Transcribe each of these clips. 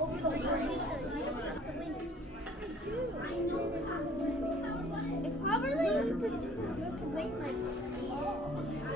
over the whole it probably you have to wait like oh yeah.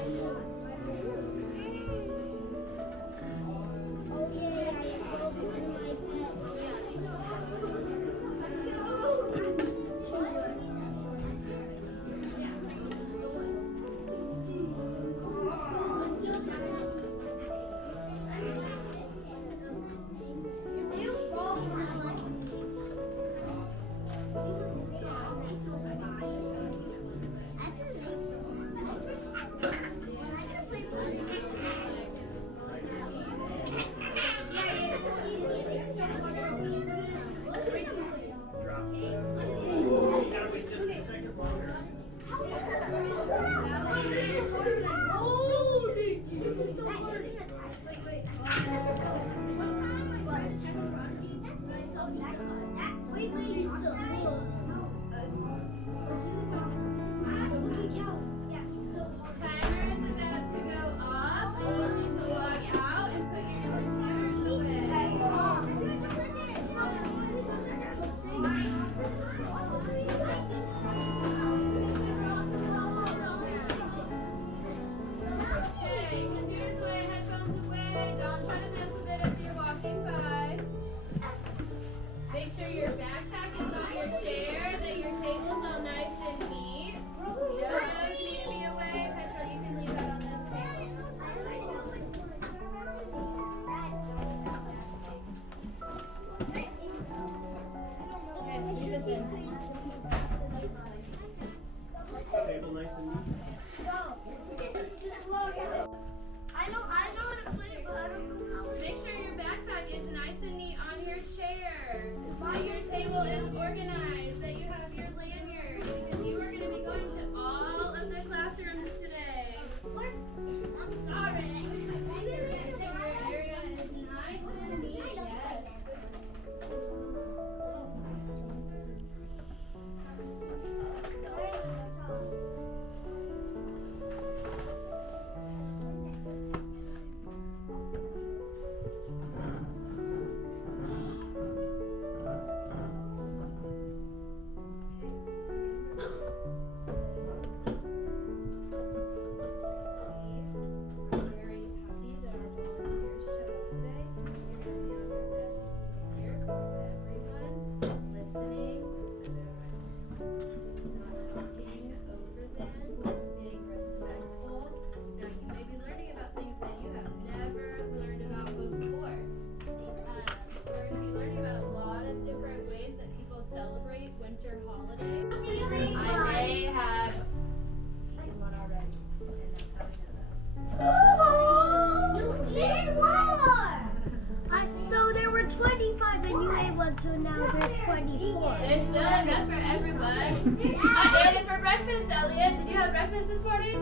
So now there's 24. There's still enough for everyone. I ate it for breakfast, Elliot. Did you have breakfast this morning?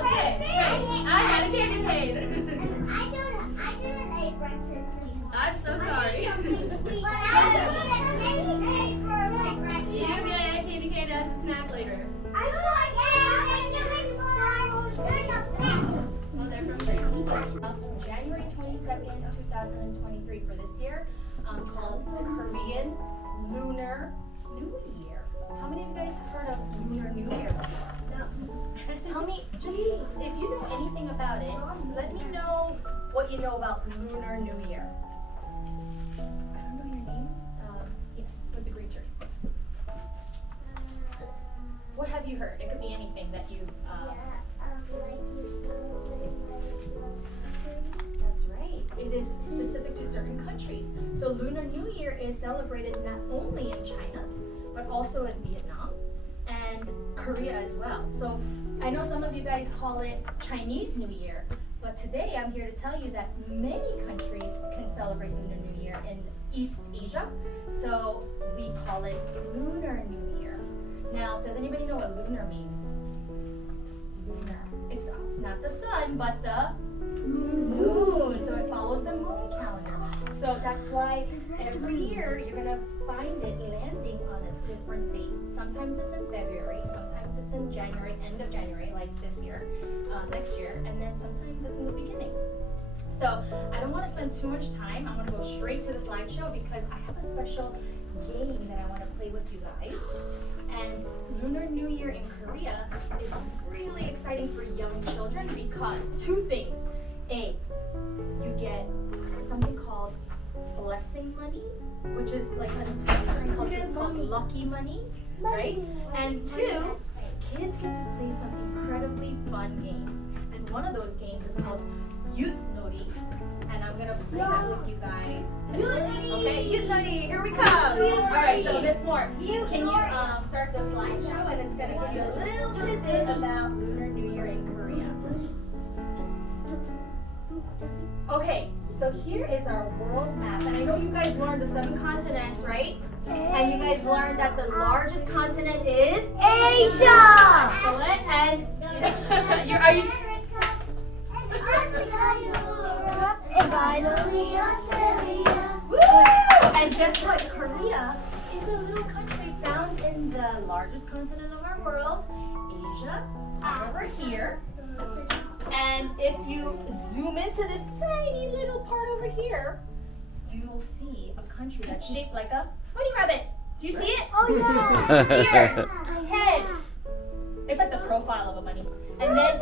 Okay, great. I had a candy cane. I didn't eat breakfast this morning. I'm so sorry. But I would eat a candy cane for like breakfast. You can get a candy cane as a snack later. I saw Well, they're from January 22nd, 2023 for this year, called Korean Lunar New Year. How many of you guys have heard of Lunar New Year before? Tell me, just if you know anything about it, let me know what you know about Lunar New Year. I don't know your name. Yes, with the green shirt. What have you heard? It could be anything that you've. That's right. It is specific to certain countries. So Lunar New Year is celebrated not only in China, but also in Vietnam and Korea as well. So I know some of you guys call it Chinese New Year, but today I'm here to tell you that many countries can celebrate Lunar New Year in East Asia. So we call it Lunar New Year. Now, does anybody know what lunar means? Lunar. It's not the sun, but the moon. So it follows the moon calendar. So that's why every year you're going to find it landing on a different date. Sometimes it's in February, sometimes it's in January, end of January, like this year, next year, and then sometimes it's in the beginning. So I don't want to spend too much time. I want to go straight to the slideshow because I have a special game that I want to play with you guys. And Lunar New Year in Korea is really exciting for young children because two things. A, you get something called blessing money, which is like in certain cultures called lucky money, right? And two, kids get to play some incredibly fun games. And one of those games is called Yutnori. And I'm gonna play that with you guys today. Okay, Yutnori, here we come. Alright, so Miss Moore, can you start the slideshow? And it's gonna give you a little tidbit about Lunar New Year in Korea. Okay, so here is our world map. And I know you guys learned the 7 continents, right? And you guys learned that the largest continent is Asia! Excellent. And are you And finally Australia. Woo! And guess what? Korea is a little country found in the largest continent of our world, Asia, over here. And if you zoom into this tiny little part over here, you will see a country that's shaped like a bunny rabbit. Do you see it? Oh yeah! Ears, head. It's like the profile of a bunny. And then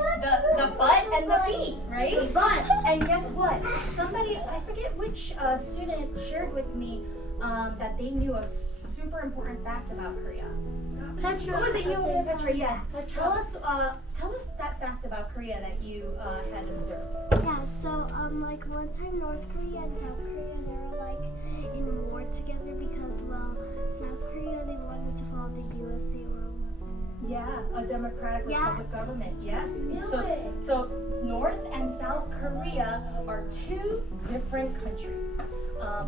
the butt and the feet, right? But And guess what? Somebody, I forget which student shared with me that they knew a super important fact about Korea. Petra. Was it you, Petra? Yes. Petra. Tell us that fact about Korea that you had observed. Yeah, so like one time North Korea and South Korea they were like in war together because South Korea they wanted to follow the USA or Yeah, a democratic Yeah. republic government. Yes. So, Really? so North and South Korea are 2 different countries.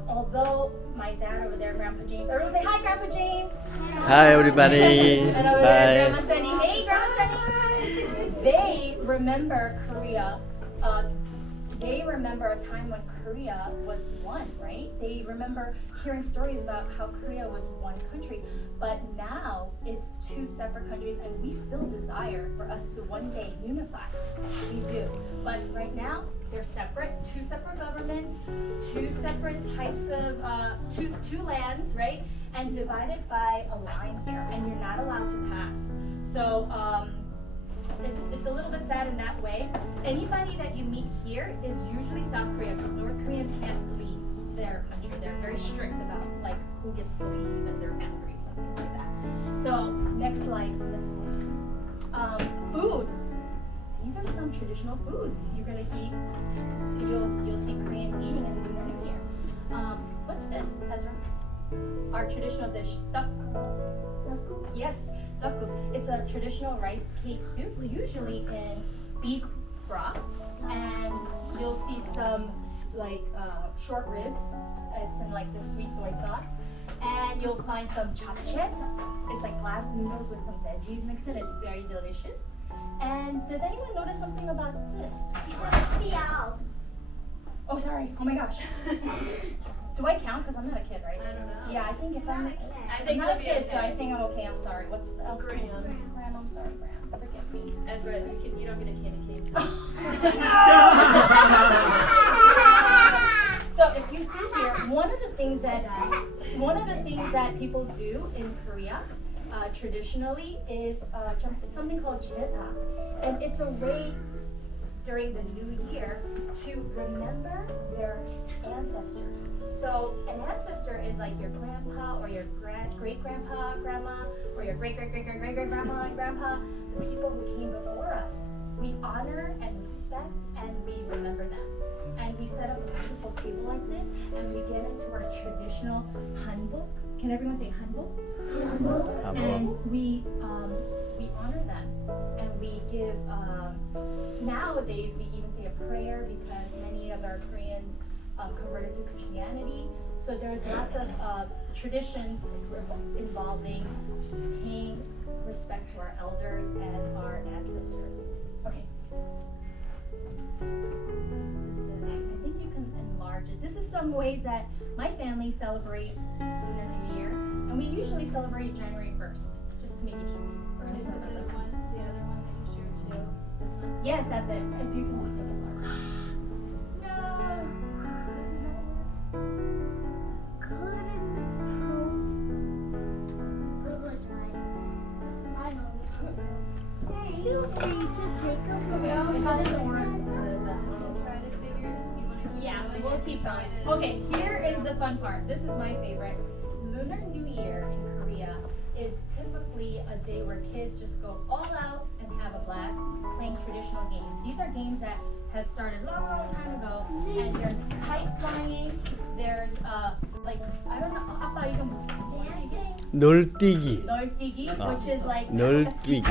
Although my dad over there, Grandpa James, everyone say hi, Grandpa James. Hi everybody. And over there, Grandma Bye. Sunny. Hey, Grandma Sunny. They remember Korea. They remember a time when Korea was one, right? They remember hearing stories about how Korea was one country, but now it's 2 separate countries, and we still desire for us to one day unify. We do, but right now they're separate, 2 separate governments, 2 separate types of two lands, right? And divided by a line here, and you're not allowed to pass. So. It's a little bit sad in that way. Anybody that you meet here is usually South Korea because North Koreans can't leave their country. They're very strict about like who gets to leave and their boundaries and things like that. So next slide, this one. Food. These are some traditional foods you're gonna eat. You'll see Koreans eating in Lunar New Year. What's this, Ezra? Our traditional dish, duck. Yes. It's a traditional rice cake soup, usually in beef broth, and you'll see some like short ribs. It's in like this sweet soy sauce, and you'll find some japchae. It's like glass noodles with some veggies mixed in. It's very delicious. And does anyone notice something about this? Oh, sorry. Oh my gosh. Do I count? Because I'm not a kid, right? I don't know. Yeah, I think if I'm think not a it'll be kid, so okay. I think I'm okay. I'm sorry. What's else? Graham. Graham, I'm sorry, Graham. Forgive me. Ezra, you don't get a candy cane. So if you see here, one of the things that people do in Korea traditionally is something called jesa, and it's a way during the new year to remember their ancestors. So an ancestor is like your grandpa or your great grandpa, grandma, or your great grandma and grandpa, the people who came before us. We honor and respect and we remember them. And we set up a beautiful table like this and we get into our traditional HanBok. Can everyone say HanBok? HanBok. And we honor them and we give nowadays we even say a prayer because many of our Koreans converted to Christianity. So there's lots of traditions involving paying respect to our elders and our ancestors. Okay. I think you can enlarge it. This is some ways that my family celebrate Lunar New Year, and we usually celebrate January 1st, just to make it easy. Is that the other one that you shared too? This one? Yes, that's it. If you can just make it large. No. here is the fun part. This is my favorite. Lunar New Year in Korea is typically a day where kids just go all out and have a blast playing traditional games. These are games that have started long time ago. And there's kite flying. There's like I don't know. 아빠 이거 무슨 놀뛰기. 널뛰기, which is like 널뛰기.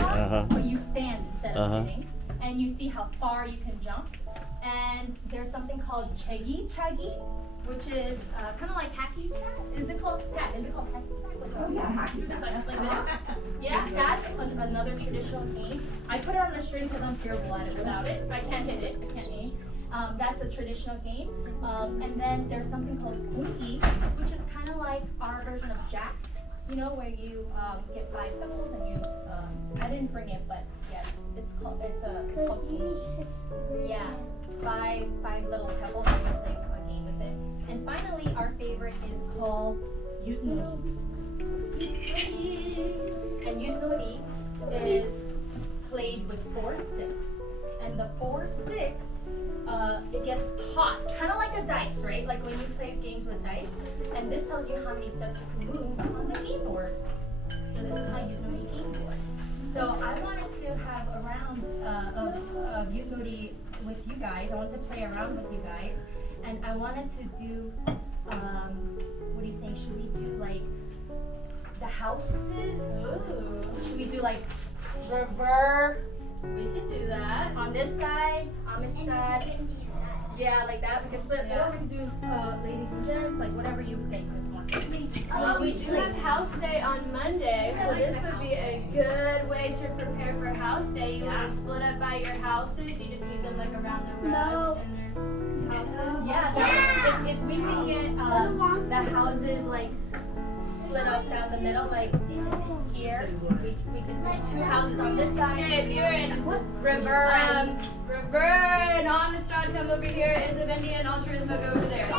but you stand instead of sitting, and you see how far you can jump. And there's something called chagi, which is kind of like hacky sack. Is it called hacky sack? Hacky sack. Like this. Yeah, that's another traditional game. I put it on the string because I'm terrible at it without it. I can't hit it. I can't aim. That's a traditional game. And then there's something called kungi, which is kind of like our version of jacks. You know, where you get 5 pebbles and you. I didn't bring it, but yes, it's called kungi. Yeah, five little pebbles and you play a game with it. And finally, our favorite is called Yutnori. And Yutnori is played with 4 sticks. And the 4 sticks, it gets tossed, kind of like a dice, right? Like when you play games with dice. And this tells you how many steps you can move on the game board. So this is how Yutnori game board. So I wanted to have a round of Yutnori with you guys. I wanted to play around with you guys. And I wanted to do, what do you think? Should we do like the houses? Ooh. Should we do like reverse We can do that. on this side, on this side? Yeah, like that. We can split. Yeah. Or we can do ladies and gents, like whatever you think this one. Well, we do have house day on Monday, so this would be a good way to prepare for house day. You want to split up by your houses. You just need them like around the rug and their houses. Yeah, if we can get the houses like split up down the middle, like here, we could do 2 houses on this side. Okay, if you're in River and River and Amistad, come over here. Isabendi and Altruism go over there. But I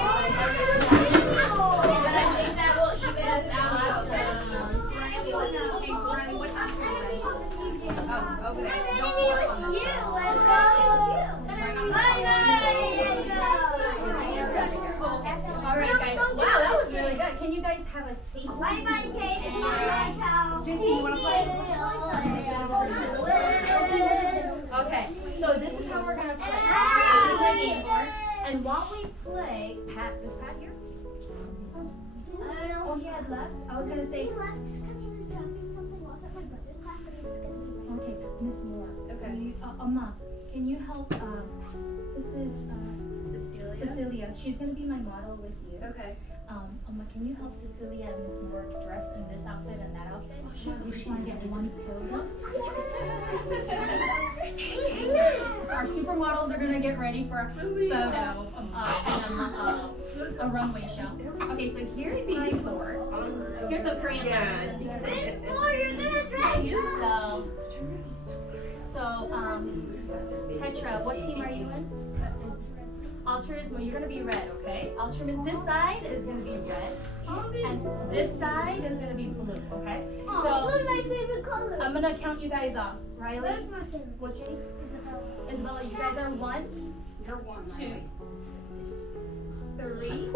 think that will even us out. Oh, over there. Don't force on this. All right, guys. Wow, that was really good. Can you guys have a seat? Bye-bye, Kate. Jesse, you want to play? Okay, so this is how we're gonna play. And while we play, Pat, is Pat here? Oh, he had left. I was gonna say. Okay, Miss Moore. Okay. So you, Amma, can you help? This is Cecilia. She's gonna be my model with you. Okay. Amma, can you help Cecilia and Miss Moore dress in this outfit and that outfit? We just want to get one photo. Our supermodels are gonna get ready for a photo and a runway show. Okay, so here's my board. Here's some Korean letters. Miss Moore, you're gonna dress. So, Petra, what team are you in? Altruism, you're gonna be red, okay? Altruism, this side is gonna be red, and this side is gonna be blue, okay? So, Blue's my favorite color. I'm gonna count you guys off. Riley, Red's my favorite. what's your name? Isabella, you guys are 1, 2, 3,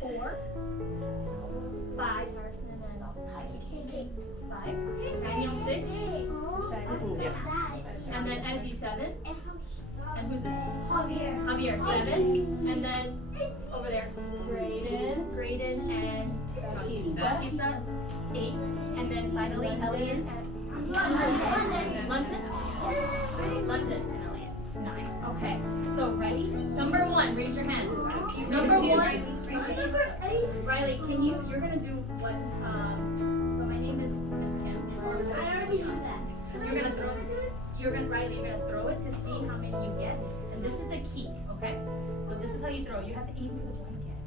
4, 5, 6, and then Ezzy 7, and who's this? Javier 7, and then over there, Graydon, and Bautista 8, and then finally Elliot and London and Elliot 9. Okay, so ready? Number 1, raise your hand. Number 1, Riley, can you're gonna do what? So my name is Miss Kim. Riley, you're gonna throw it to see how many you get, and this is the key, okay? So this is how you throw. You have to aim for the blanket.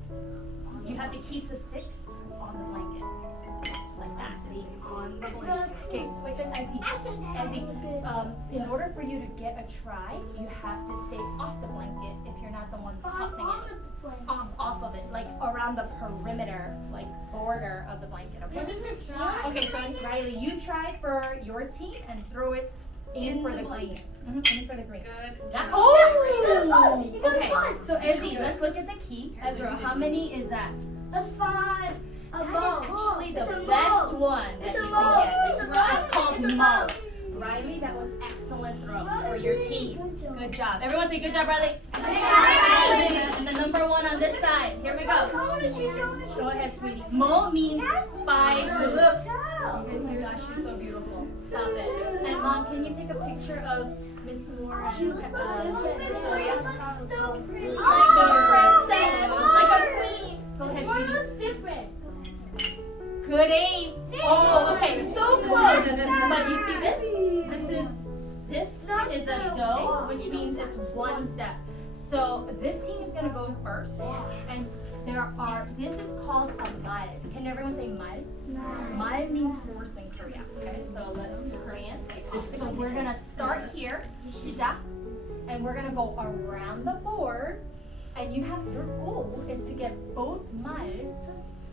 You have to keep the sticks on the blanket, like that. See, on the blanket. Okay, wait, Ezzy, in order for you to get a try, you have to stay off the blanket if you're not the one tossing it. Off of it, like around the perimeter, like border of the blanket, okay? Okay, so Riley, you try for your team and throw it Aim for the green. Aim for the green. Good. That, job. oh! Okay, so Ezzy, let's look at the key. Ezra, how many is that? A 5. A That bow. is actually the It's a best bow. one that It's you a can bow. get. It's a bow. It's called It's a Mo. bow. Riley, that was excellent throw for your team. Good job. Everyone say good job, Riley. And the number 1 on this side. Here we go. Go ahead, sweetie. Mo means 5 moves. Oh my gosh, she's so beautiful. Stop it. And Mom, can you take a picture of Miss Moore and Cecilia? So pretty. Like a princess, like a queen. Go ahead, One sweetie. looks different. Good aim. Oh, okay, so close. But you see this? This is a dough, which means it's 1 step. So this team is gonna go first, and this is called a mal. Can everyone say mal? Mal means horse in Korea. Okay, so Korean. So we're gonna start here, 시작, and we're gonna go around the board. And your goal is to get both mals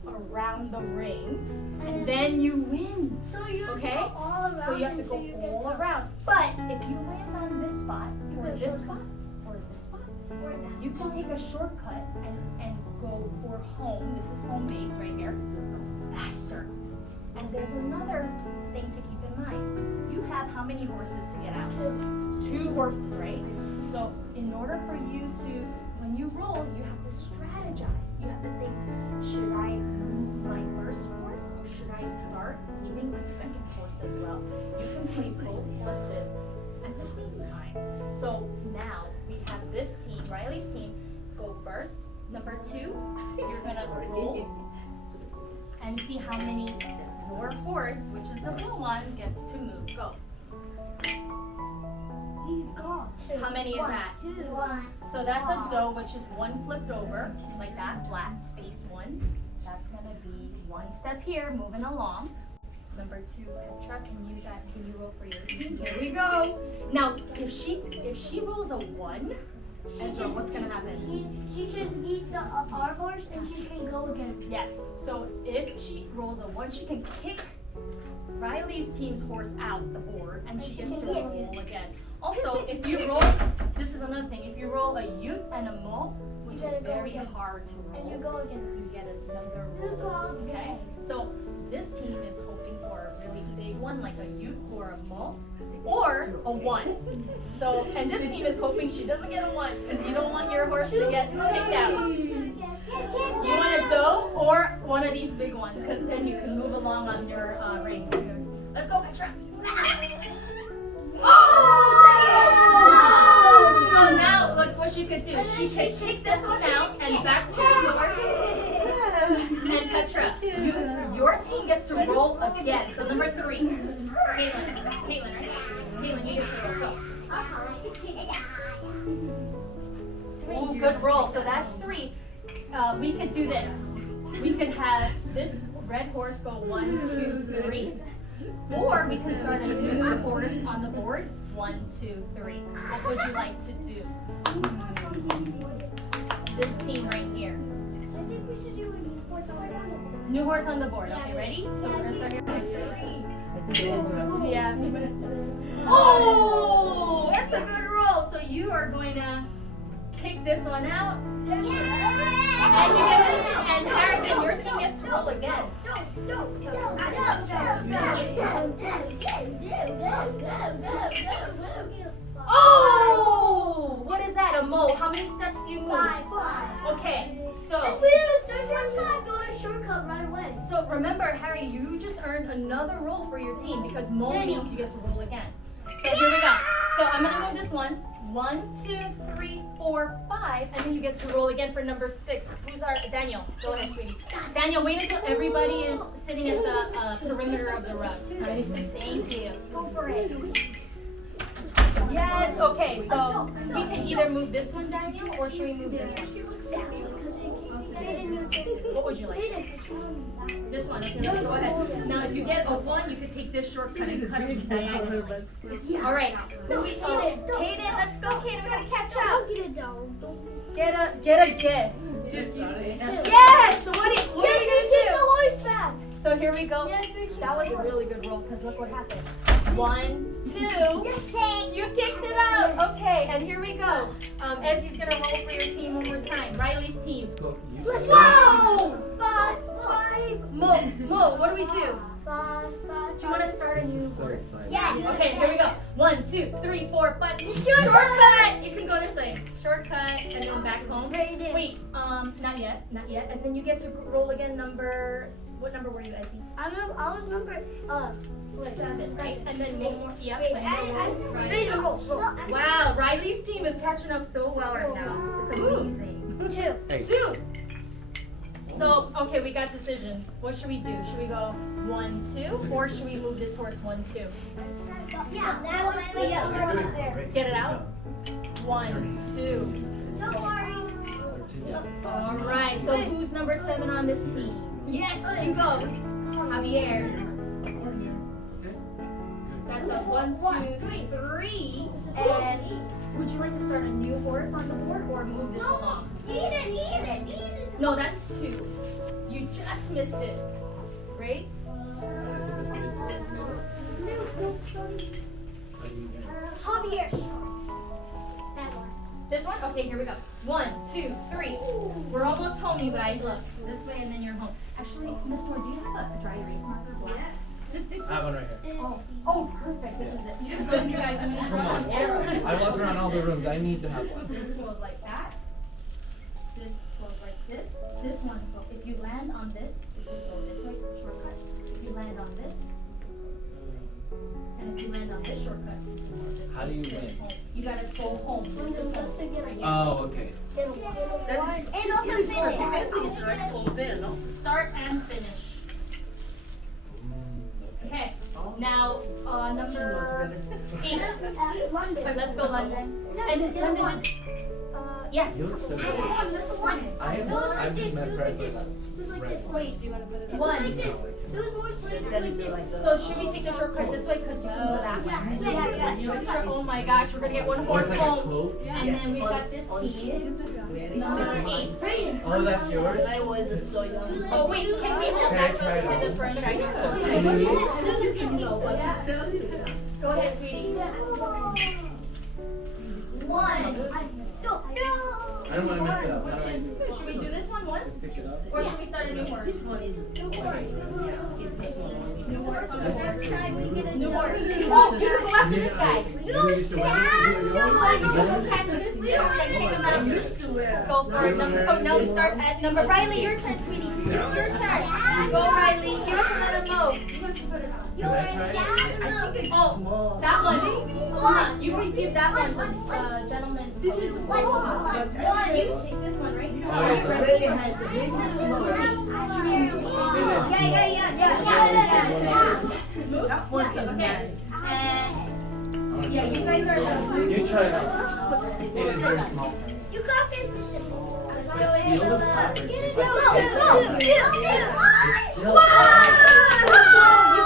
around the ring, and then you win. So you have to Okay? go all around. So you have to go until you get all the- around. But if you land on this spot, or this spot, or this spot, or that you can take a shortcut and go for home. This is home base right here. Faster. And there's another thing to keep in mind. You have how many horses to get out? 2 horses, right? So in order for you to, when you roll, you have to strategize. You have to think, should I move my first horse or should I start moving my second horse as well? You can play both horses at the same time. So now we have this team, Riley's team, go first. Number 2, you're gonna roll and see how many your horse, which is the blue one, gets to move. Go. You got 2. How many is that? 2. So that's a dough, which is 1 flipped over, like that, flat space 1. That's gonna be 1 step here, moving along. Number 2, Petra, can you roll for your team? Here we go. Now, if she rolls a 1, Ezra, what's gonna happen? She can eat the our horse and she can go again. Yes. So if she rolls a 1, she can kick Riley's team's horse out the board, and she gets to roll again. Also, if you roll, this is another thing. If you roll a Yut and a Mo, which is very hard to roll, And you go again. you get another You go roll. Okay. again. So this team is hoping for a really big one, like a Yut or a Mo, or a 1. So, and this team is hoping she doesn't get a 1 because you don't want your horse to get kicked out. You want a dough or one of these big ones, because then you can move along on your ring. Let's go, Petra. Oh! So now, look what she could do. She could kick this one out and back to your. And Petra, your team gets to roll again. So number 3, Caitlin, right? Caitlin, you get to roll. Go. Ooh, good roll. So that's 3. We could do this. We could have this red horse go 1, 2, 3. Or we could start a new horse on the board. 1, 2, 3. What would you like to do? This team right here. I think we should do a new horse on the board. New horse on the board. Okay, ready? So we're gonna start here. Yeah. Oh, that's a good roll. So you are going to kick this one out. And you get and Harrison, your team gets to roll again. Oh! What is that? A mo? How many steps do you move? 5. Okay, so Shortcut right away. so remember, Harry, you just earned another roll for your team because mo means you get to roll again. So here we go. So I'm gonna move this one. 1, 2, 3, 4, 5, and then you get to roll again for number 6. Who's our Daniel? Go ahead, sweetie. Daniel, wait until everybody is sitting at the perimeter of the rug. Ready? Thank you. Go for it. Yes. Okay. So we can either move this one, Daniel, or should we move this one? What would you like? This one. Okay, let's go ahead. Now, if you get a 1, you could take this shortcut and cut it diagonally. All right. Kaden, let's go, Kaden. We gotta catch up. Get a guess. Yes. So what are you gonna do? So here we go. That was a really good roll because look what happened. 1, 2. You kicked it out. Okay, and here we go. Ezzy's gonna roll for your team one more time. Riley's team. Whoa! 5. Mo, what do we do? Do you want to start a new horse? Yeah. Okay, here we go. 1, 2, 3, 4, 5. Shortcut! You can go this way. Shortcut and then back home. Wait, not yet. And then you get to roll again what number were you, Ezzy? I was number 7, right? And then make more. Yep. I roll. Wow, Riley's team is catching up so well right now. It's amazing. 2. So, okay, we got decisions. What should we do? Should we go 1, 2, or should we move this horse 1, 2? Yeah, that one. Yeah. Get it out. 1, 2. Don't worry. All right. So who's number 7 on this team? Yes, you go, Javier. That's a 1, 2, 3. And would you like to start a new horse on the board or move this along? Eat it. No, that's 2. You just missed it. Right? Javier shorts. That one. This one? Okay, here we go. 1, 2, 3. We're almost home, you guys. Look, this way and then you're home. Actually, Miss Moore, do you have a dry erase marker? Yes. I have one right here. Oh, perfect. This is it. So you guys need Come on. I walk around all the rooms. I need to have one. This goes like that. This goes like this. This one goes. If you land on this, it should go this way. Shortcut. If you land on this, and if you land on this shortcut, How do you win? you gotta go home. This is home. Right here. Oh, okay. And also finish. Start and finish. Okay. Now, number 8. Let's go, London. And London just. Yes. You look so good. I'm just mesmerized by that. Wait, do you want to put it 1. So should we take a shortcut this way because you can go that way? Oh my gosh, we're gonna get one horse It's like a home, coat. and then we've got this key. Number 8. Oh, that's yours? Oh wait, can we hold that Can I try it to the on? front of Go ahead, sweetie. 1. I don't want to mess it up. Which is, should we do this one once? Stick it up. Or should we start a new horse? New horse. New horse. New horse. Oh, you can go after this guy. Go catch this guy and kick him out. Go for it. Now we start at number. Riley, your turn, sweetie. Your turn. Go, Riley. Give us another move. Oh, that one. You can give that one, gentlemen. This is one. You take this one, right? Okay. And yeah, you guys are. You try it out. It is very small. You got this. Feel the fabric. You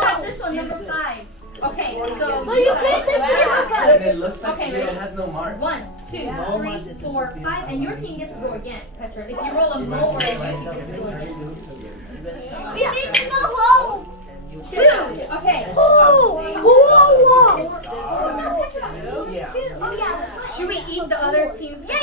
got this one, number 5. Okay, so you And it looks like Okay, it ready? has no mark. 1, 2, 3, 4, 5, and your team gets to go again, Petra. If you roll a mo or a you get to go again. We need to go home. 2. Okay. Should we eat the other team's? Yeah.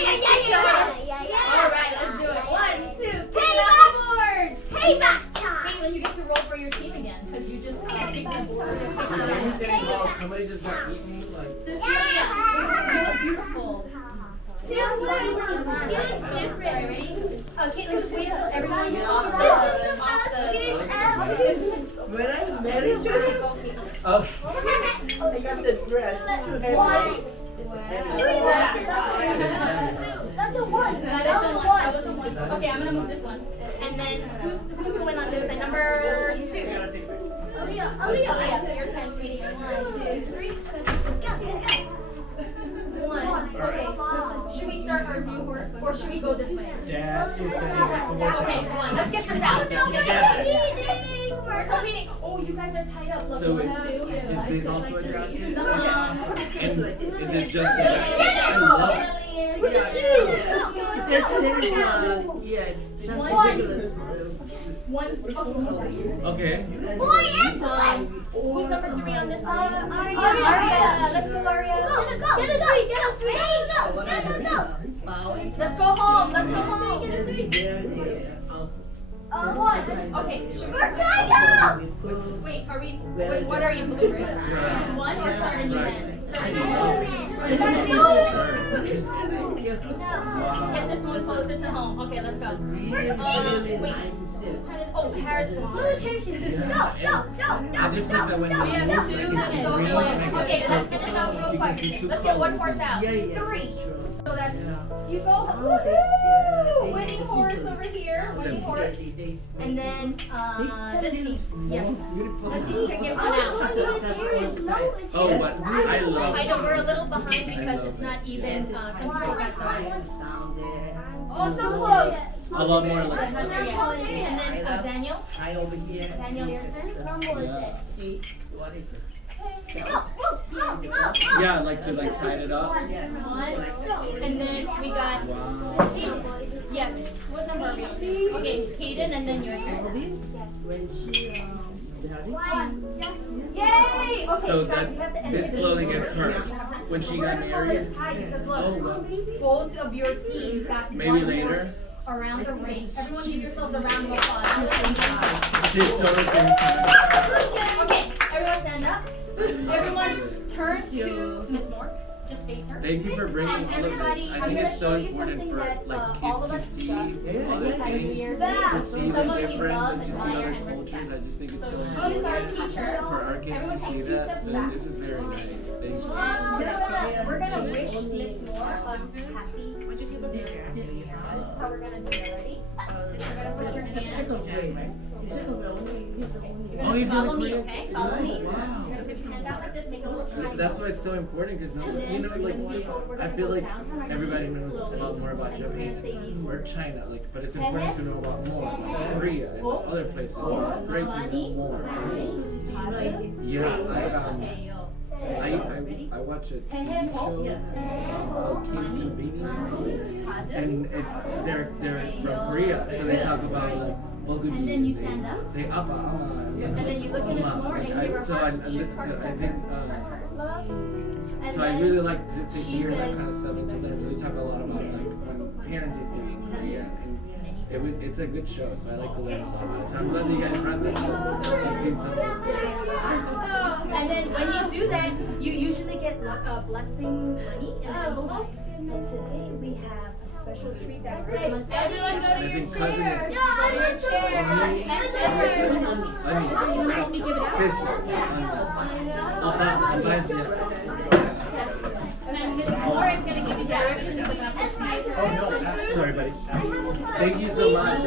All right, let's do it. 1, 2, pick up the board. Payback time. Caitlin, you get to roll for your team again because you just picked the board. Anything wrong? Somebody just got eaten. Like, Cecilia, you look beautiful. You look different. Ready? Caitlin, just wait until everyone's off the. When I married you, oh, I got the dress. Too heavy. That's a 1. That was a 1. Okay, I'm gonna move this one. And then who's going on this side? Number 2. Aaliyah, your turn, sweetie. 1, 2, 3. 1. Okay. Should we start our new horse or should we go this way? Dad is Okay, 1. Let's get this out. Let's get this out. We're competing. Oh, you guys are tied up. Look, So 1, it's, 2. is this also a draft? And No. is it just Get Yeah, just regular. Okay. Who's number 3 on this side? Aria. Let's go, Aria. Let's go home. Let's go home. Okay. Wait, are we? Wait, what are you? Blue ribbon? One or starting again? Get this one closer to home. Okay, let's go. Wait, whose turn is? Oh, Harrison. I just think that when We have 2 minutes. Okay, let's finish up real quick. Let's get one horse out. 3. So that's you go. Woohoo! Winning horse over here. Winning horse. And then this seat. Yes. This seat can get one out. Oh, but I love. I know we're a little behind because it's not even. Some people got done. Oh, so close. A lot more like. Not there yet. And then Daniel. Hi over here. Daniel, your turn. What is it? Yeah, like to like tie it up. One. And then we got. Wow. Yes. What number are we up to? Okay, Kaden, and then your turn. When she Yay! Okay, So guys, that's you have to end this it. clothing is hers when she got married. Because look, Oh, wow. both of your teams got Maybe one later. horse around the ring. Everyone give yourselves a round of applause. She's so excited. Okay, everyone stand up. Everyone turn to Miss Moore. Just face her. Thank you for bringing And all of this. everybody, I I'm think gonna it's so show you important something for that like all kids of to us see done other things, years to ago. see the Some of you difference love and to see admire, other and cultures. respect. I just think it's so She's our important teacher. for our kids to Everyone see take 2 that. steps So back. this is very nice. Thank you. We're gonna wish Miss Moore a happy this year. This is how we're gonna do it. Ready? You're gonna put your hand. You're Oh, gonna he's follow gonna me, create- okay? Follow me. Wow. You're gonna put your hand out like this, make a little triangle. That's why it's so important because no, And then you know, when we go, we're like I gonna feel go like down to our everybody knees knows slowly, a lot more about and we're gonna say Japan these or words. China, like, but it's important to know about more, like Korea and other places. It's great to know more. Yeah, I watch a TV show called Kim's Convenience, and they're from Korea, so they talk about like bulgogi. And then you stand up. Say appa, And then you look at us more and give her So I heart. listen to, I think, And so I then really like to she hear that says- kind of stuff and to learn. So they talk a lot about like when parents used to be in Korea, and it's a good show. So I like to learn a lot about it. So I'm glad that you guys brought this. I've seen some. And then when you do that, you usually get a blessing money in an envelope. And today we have a special treat that we're gonna Everyone go to I your think cousin chair. is. Go to your chair. I mean, sister. And Miss Moore is going to give you directions about this. Sorry, buddy. Thank you so much.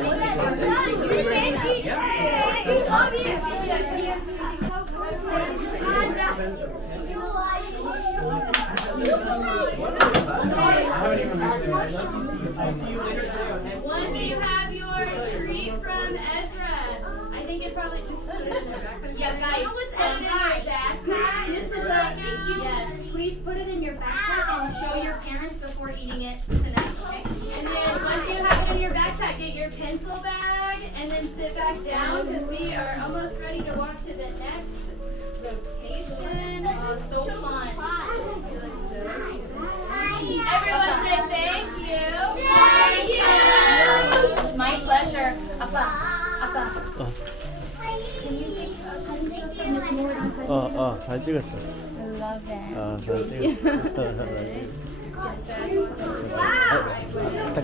Once you have your treat from Ezra, I think it probably just put it in there. Yeah, guys, backpack. This is a yes. Please put it in your backpack and show your parents before eating it tonight. Okay? And then once you have it in your backpack, get your pencil bag and then sit back down because we are almost ready to walk to the next rotation. Oh, so fun. Everyone say thank you. Thank you. It's my pleasure. Appa. Miss Moore on 잘 찍었어. I love that. 잘 찍었어.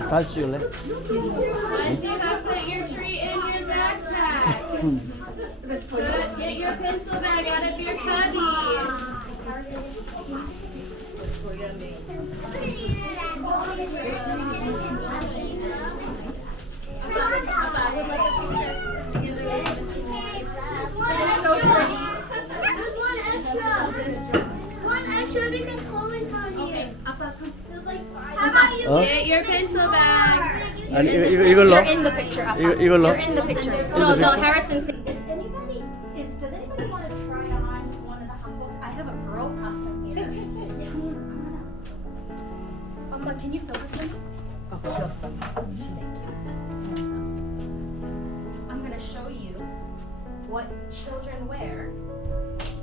다시 찍을래? Once you have put your treat in your backpack, get your pencil bag out of your cubby. I would like a picture together with Miss Moore. So pretty. One extra because Colin's not here. Okay, Appa, come. How about you? Get your pencil bag. 아니 이걸로? You're in the picture, Appa. 이걸로? You're in the picture. No, Harrison's. Does anybody want to try on one of the HanBoks? I have a girl costume here. Appa, can you fill this for me? I'm gonna show you what children wear.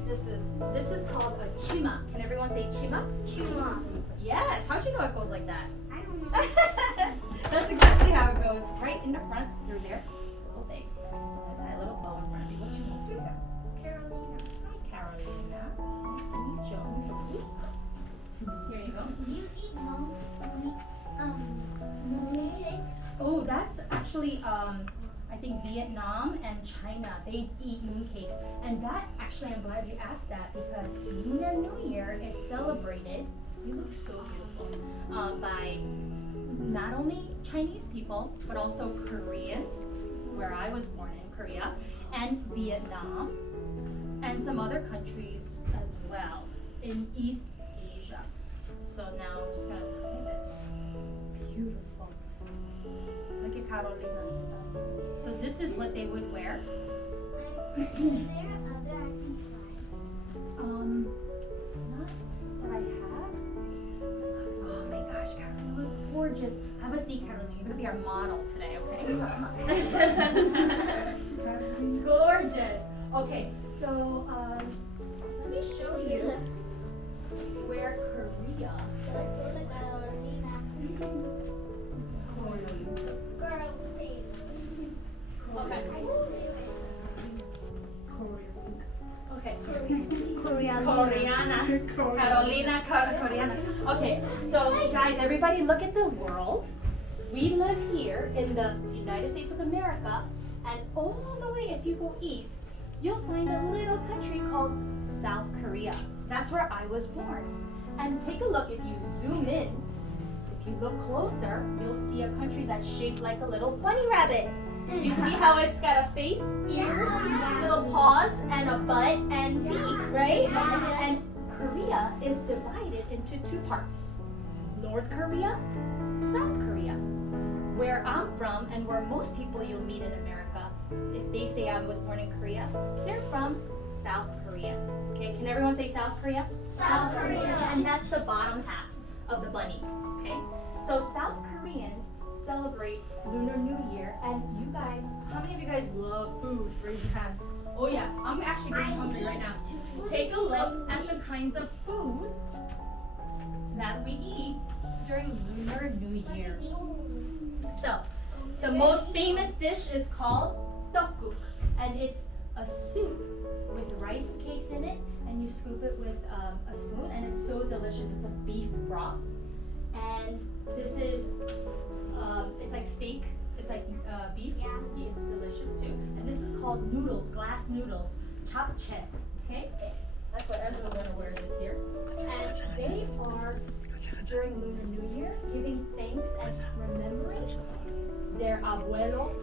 This is called a chima. Can everyone say chima? Chima. Yes. How'd you know it goes like that? I don't know. That's exactly how it goes. Right in the front, through there. It's a little big. I'm gonna tie a little bow in front of you. What's your name, sweetheart? Carolina. Hi, Carolina. Nice to meet you. Here you go. Do you eat mooncakes? Oh, that's actually I think Vietnam and China. They eat mooncakes, and that actually I'm glad you asked that because Lunar New Year is celebrated. You look so beautiful by not only Chinese people but also Koreans, where I was born in Korea, and Vietnam, and some other countries as well in East Asia. So now I'm just gonna tie this. Beautiful. Look at Carolina. So this is what they would wear. Is there other I can try? Not that I have. Oh my gosh, Carolina, you look gorgeous. Have a seat, Carolina. You're gonna be our model today, okay? Gorgeous. Okay, so let me show you where Korea. Okay. Okay. Koreana. Carolina, Koreana. Okay, so guys, everybody look at the world. We live here in the United States of America, and all the way, if you go east, you'll find a little country called South Korea. That's where I was born. And take a look, if you zoom in, if you look closer, you'll see a country that's shaped like a little bunny rabbit. You see how it's got a face, ears, little paws, and a butt and feet, right? And Korea is divided into two parts. North Korea, South Korea. Where I'm from and where most people you'll meet in America, if they say I was born in Korea, they're from South Korea. Okay, can everyone say South Korea? South Korea. And that's the bottom half of the bunny, okay? So South Koreans celebrate Lunar New Year, and you guys, how many of you guys love food? Raise your hand. Oh yeah, I'm actually getting hungry right now. Take a look at the kinds of food that we eat during Lunar New Year. So, the most famous dish is called tteokguk, and it's a soup with rice cakes in it, and you scoop it with a spoon, and it's so delicious. It's a beef broth, and this is it's like steak. It's like beef. Yeah. It's delicious too. And this is called noodles, glass noodles, japchae. Okay, that's what Ezra's gonna wear this year, and they are during Lunar New Year giving thanks and remembering their abuela.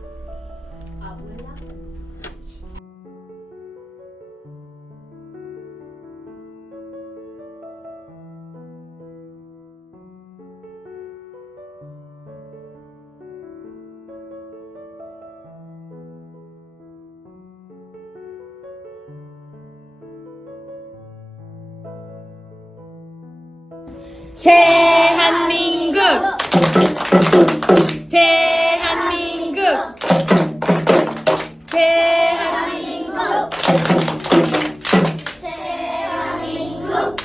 대한민국 대한민국 대한민국 대한민국